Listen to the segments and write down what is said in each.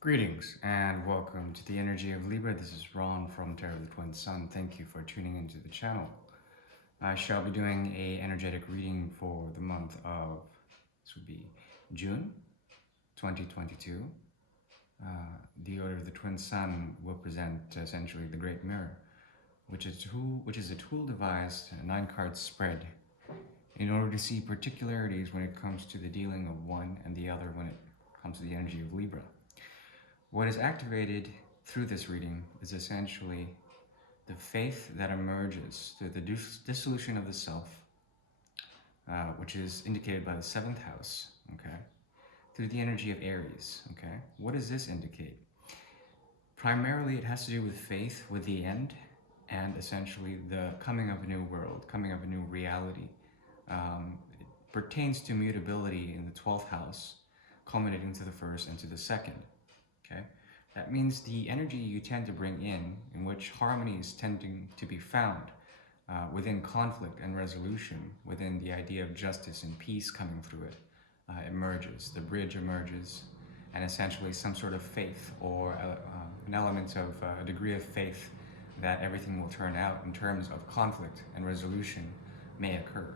Greetings and welcome to the Energy of Libra. This is Ron from Terror of the Twin Sun. Thank you for tuning into the channel. I shall be doing a energetic reading for the month of, this would be June 2022. The Order of the Twin Sun will present essentially the Great Mirror, which is a tool devised, a 9-card spread, in order to see particularities when it comes to the dealing of one and the other when it comes to the energy of Libra. What is activated through this reading is essentially the faith that emerges through the dissolution of the self, which is indicated by the 7th house, okay, through the energy of Aries, okay. What does this indicate? Primarily, it has to do with faith, with the end, and essentially the coming of a new world, coming of a new reality. It pertains to mutability in the 12th house, culminating to the 1st and to the 2nd. Okay, that means the energy you tend to bring in which harmony is tending to be found within conflict and resolution, within the idea of justice and peace coming through it, emerges. The bridge emerges, and essentially some sort of faith or an element of a degree of faith that everything will turn out in terms of conflict and resolution may occur.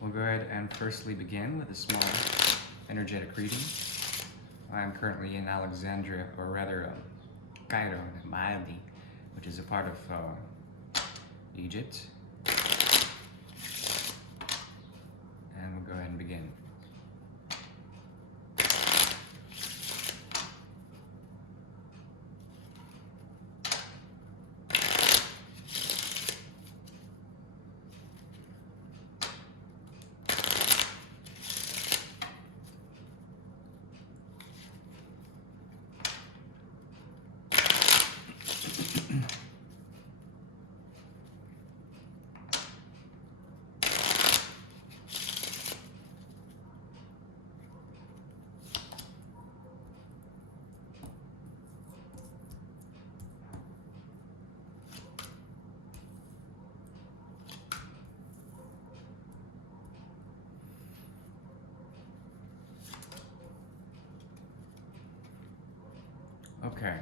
We'll go ahead and firstly begin with a small energetic reading. I'm currently in Alexandria, or rather Cairo, Mali, which is a part of Egypt. And we'll go ahead and begin. Okay.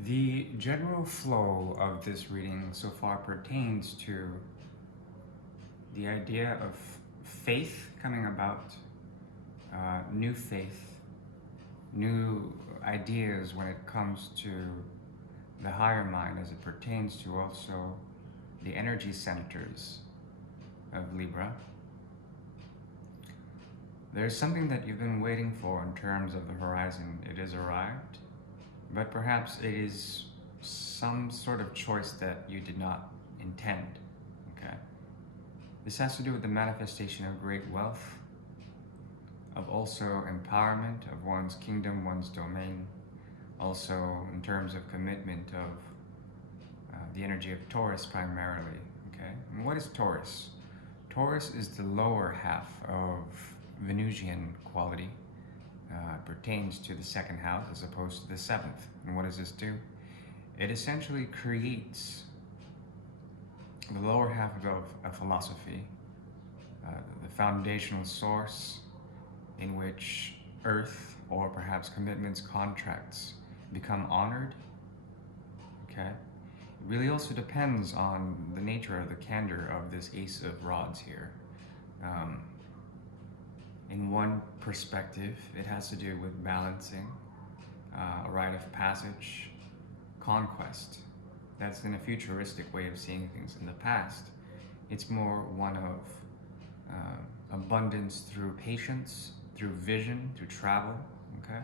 The general flow of this reading so far pertains to the idea of faith coming about, new faith, new ideas when it comes to the higher mind as it pertains to also the energy centers of Libra. There's something that you've been waiting for in terms of the horizon. It has arrived, but perhaps it is some sort of choice that you did not intend, okay? This has to do with the manifestation of great wealth, of also empowerment of one's kingdom, one's domain, also in terms of commitment of the energy of Taurus primarily, okay? And what is Taurus? Taurus is the lower half of Venusian quality, pertains to the 2nd house as opposed to the 7th. And what does this do? It essentially creates the lower half of a philosophy, the foundational source in which earth or perhaps commitments, contracts become honored, okay? It really also depends on the nature of the candor of this Ace of Rods here. In one perspective, it has to do with balancing, a rite of passage, conquest. That's in a futuristic way of seeing things. In the past, it's more one of abundance through patience, through vision, through travel, okay?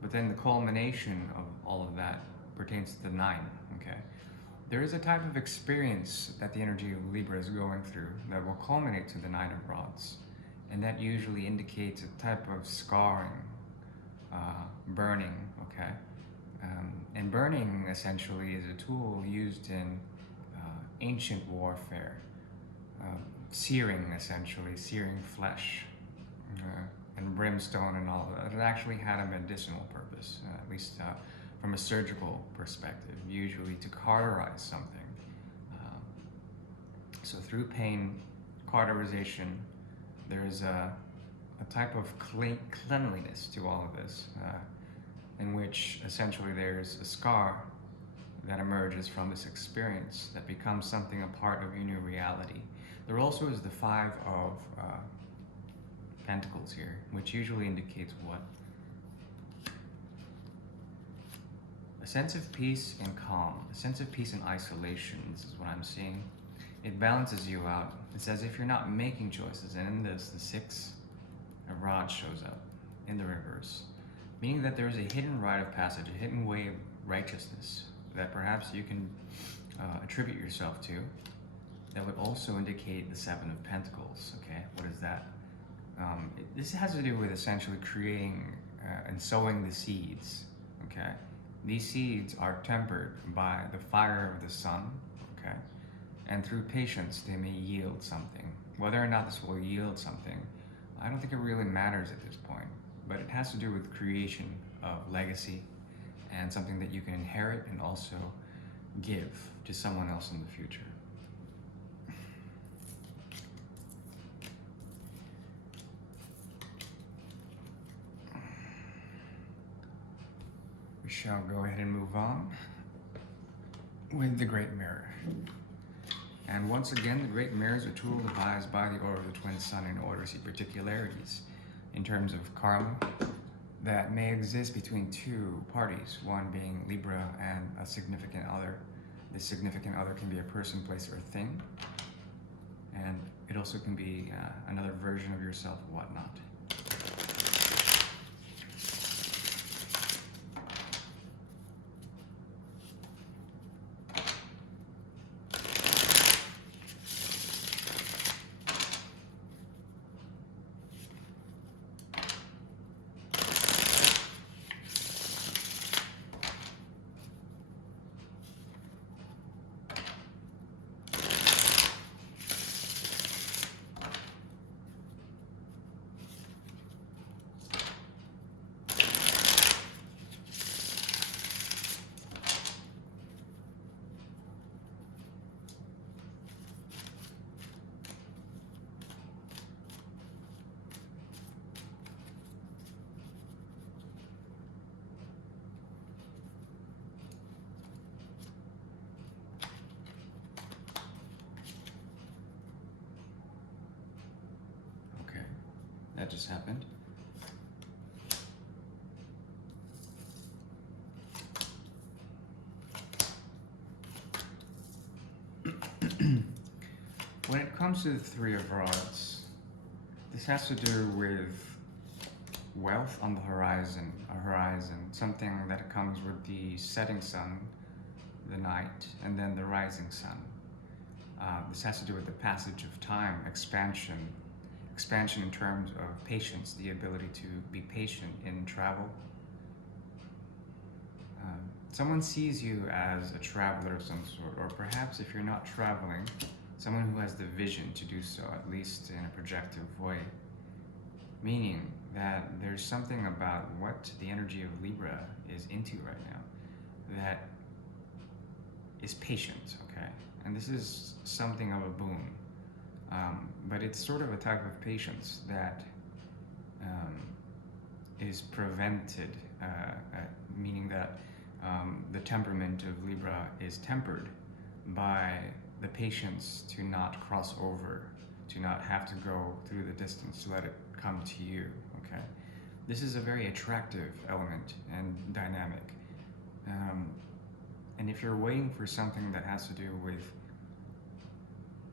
But then the culmination of all of that pertains to the 9, okay? There is a type of experience that the energy of Libra is going through that will culminate to the 9 of Rods. And that usually indicates a type of scarring, burning, okay? And burning essentially is a tool used in ancient warfare, searing essentially, searing flesh, and brimstone and all of that. It actually had a medicinal purpose, at least from a surgical perspective, usually to cauterize something. So through pain, cauterization, there's a type of cleanliness to all of this, in which essentially there's a scar that emerges from this experience that becomes something a part of your new reality. There also is the Five of Pentacles here, which usually indicates what? A sense of peace and calm, a sense of peace and isolation. This is what I'm seeing. It balances you out. It's as if you're not making choices. And in this, the Six of Rods shows up in the reverse, meaning that there is a hidden rite of passage, a hidden way of righteousness that perhaps you can attribute yourself to. That would also indicate the Seven of Pentacles. Okay, what is that? This has to do with essentially creating and sowing the seeds. Okay, these seeds are tempered by the fire of the sun. Okay, and through patience they may yield something. Whether or not this will yield something, I don't think it really matters at this point. But it has to do with creation of legacy and something that you can inherit and also give to someone else in the future. We shall go ahead and move on with the Great Mirror. And once again, the Great Mirror is a tool devised by the Order of the Twin Sun in order to see particularities in terms of karma that may exist between two parties, one being Libra and a significant other. This significant other can be a person, place, or thing. And it also can be another version of yourself, whatnot. That just happened. When it comes to the Three of Rods, this has to do with wealth on the horizon, something that comes with the setting sun, the night, and then the rising sun. This has to do with the passage of time, expansion in terms of patience, the ability to be patient in travel. Someone sees you as a traveler of some sort, or perhaps if you're not traveling, someone who has the vision to do so, at least in a projective way. Meaning that there's something about what the energy of Libra is into right now that is patient, okay? And this is something of a boon. But it's sort of a type of patience that is prevented, meaning that the temperament of Libra is tempered by the patience to not cross over, to not have to go through the distance, to let it come to you, okay? This is a very attractive element and dynamic. And if you're waiting for something that has to do with,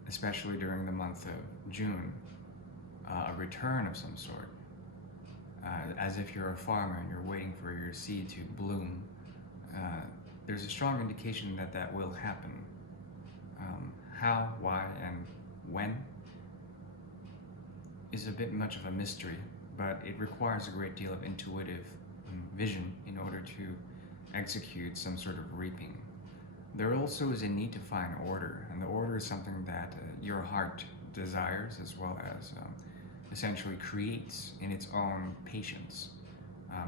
especially during the month of June, a return of some sort, as if you're a farmer and you're waiting for your seed to bloom, there's a strong indication that that will happen. How, why, and when is a bit much of a mystery, but it requires a great deal of intuitive vision in order to execute some sort of reaping. There also is a need to find order, and the order is something that your heart desires as well as essentially creates in its own patience.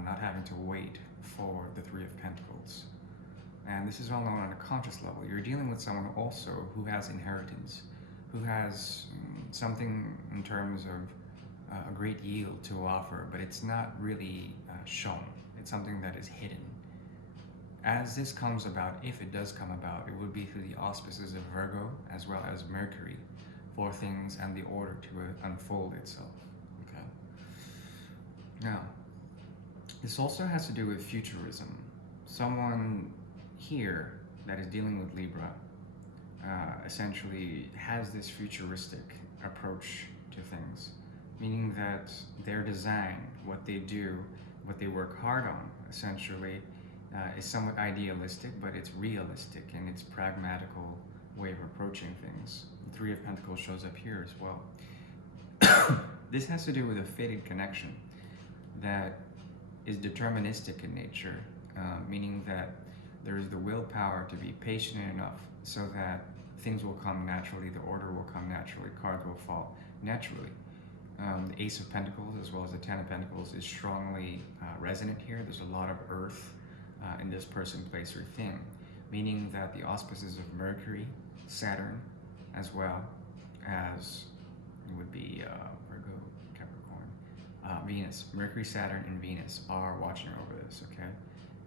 not having to wait for the Three of Pentacles. And this is all known on a conscious level. You're dealing with someone also who has inheritance, who has something in terms of a great yield to offer, but it's not really shown. It's something that is hidden. As this comes about, if it does come about, it would be through the auspices of Virgo as well as Mercury for things and the order to unfold itself. Okay. Now, this also has to do with futurism. Someone here that is dealing with Libra essentially has this futuristic approach to things, meaning that their design, what they do, what they work hard on, essentially is somewhat idealistic, but it's realistic in its pragmatical way of approaching things. The Three of Pentacles shows up here as well. This has to do with a fated connection that is deterministic in nature, meaning that there is the willpower to be patient enough so that things will come naturally, the order will come naturally, cards will fall naturally. The Ace of Pentacles as well as the Ten of Pentacles is strongly resonant here. There's a lot of earth in this person, place, or thing, meaning that the auspices of Mercury, Saturn, as well as it would be Virgo, Capricorn, Venus, Mercury, Saturn, and Venus are watching over this, okay?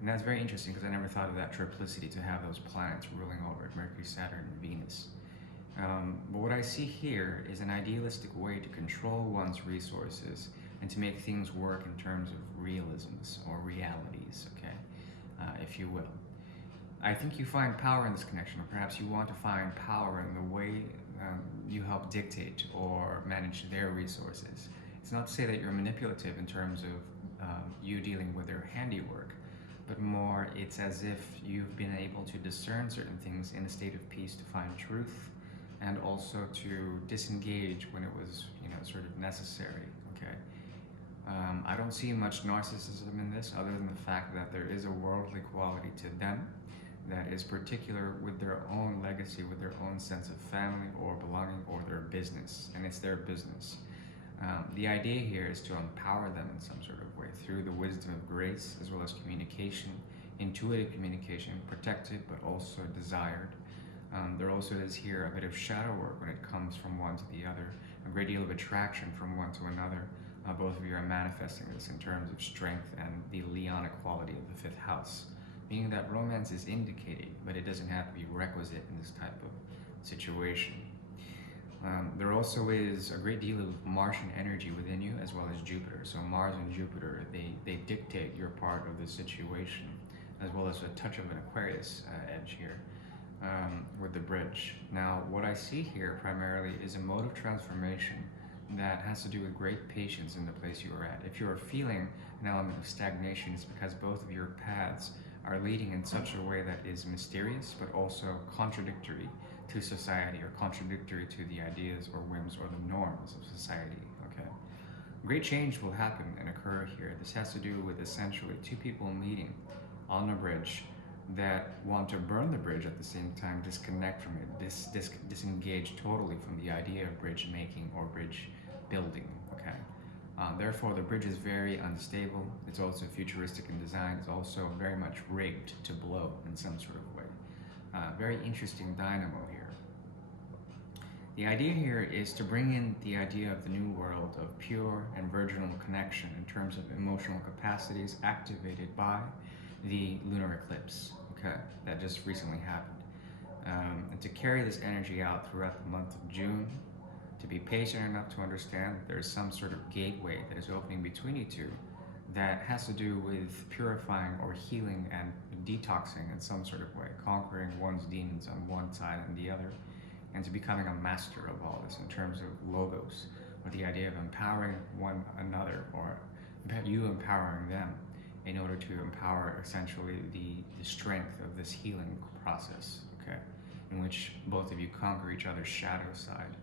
And that's very interesting because I never thought of that triplicity to have those planets ruling over it, Mercury, Saturn, and Venus. But what I see here is an idealistic way to control one's resources and to make things work in terms of realisms or realities, okay, if you will. I think you find power in this connection, or perhaps you want to find power in the way you help dictate or manage their resources. It's not to say that you're manipulative in terms of you dealing with their handiwork, but more it's as if you've been able to discern certain things in a state of peace to find truth, and also to disengage when it was, sort of necessary, okay? I don't see much narcissism in this other than the fact that there is a worldly quality to them that is particular with their own legacy, with their own sense of family or belonging or their business, and it's their business. The idea here is to empower them in some sort of way through the wisdom of grace as well as communication, intuitive communication, protected but also desired. There also is here a bit of shadow work when it comes from one to the other, a great deal of attraction from one to another. Both of you are manifesting this in terms of strength and the Leonic quality of the fifth house, meaning that romance is indicated, but it doesn't have to be requisite in this type of situation. There also is a great deal of Martian energy within you as well as Jupiter. So Mars and Jupiter, they dictate your part of the situation, as well as a touch of an Aquarius edge here. With the bridge. Now, what I see here primarily is a mode of transformation that has to do with great patience in the place you are at. If you are feeling an element of stagnation, it's because both of your paths are leading in such a way that is mysterious, but also contradictory to society, or contradictory to the ideas or whims or the norms of society, okay? Great change will happen and occur here. This has to do with essentially two people meeting on a bridge that want to burn the bridge at the same time, disconnect from it, disengage totally from the idea of bridge making or bridge building, okay? Therefore, the bridge is very unstable. It's also futuristic in design. It's also very much rigged to blow in some sort of way. Very interesting dynamo here. The idea here is to bring in the idea of the new world of pure and virginal connection in terms of emotional capacities activated by the lunar eclipse, okay, that just recently happened. And to carry this energy out throughout the month of June, to be patient enough to understand that there's some sort of gateway that is opening between you two that has to do with purifying or healing and detoxing in some sort of way, conquering one's demons on one side and the other, and to becoming a master of all this in terms of logos, with the idea of empowering one another, or you empowering them, in order to empower essentially the strength of this healing process, okay, in which both of you conquer each other's shadow side.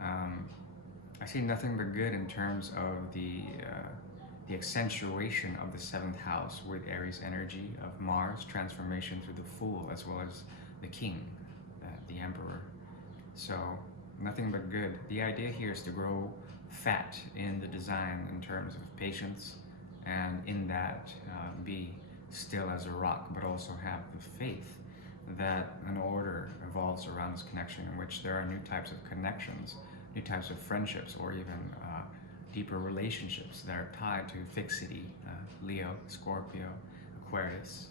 I see nothing but good in terms of the accentuation of the seventh house with Aries energy of Mars, transformation through the Fool, as well as the King, the Emperor. So nothing but good. The idea here is to grow fat in the design in terms of patience, and in that be still as a rock, but also have the faith that an order evolves around this connection, in which there are new types of connections, new types of friendships, or even deeper relationships that are tied to fixity, Leo, Scorpio, Aquarius,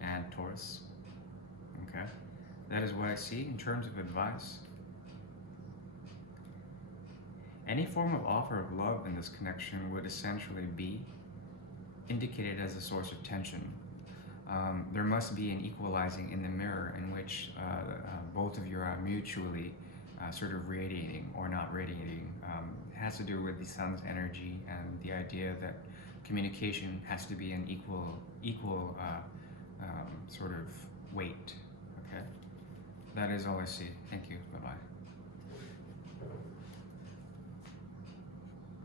and Taurus. Okay, that is what I see in terms of advice. Any form of offer of love in this connection would essentially be indicated as a source of tension. There must be an equalizing in the mirror in which both of you are mutually sort of radiating or not radiating. It has to do with the sun's energy and the idea that communication has to be an equal sort of weight. Okay, that is all I see. Thank you. Bye bye.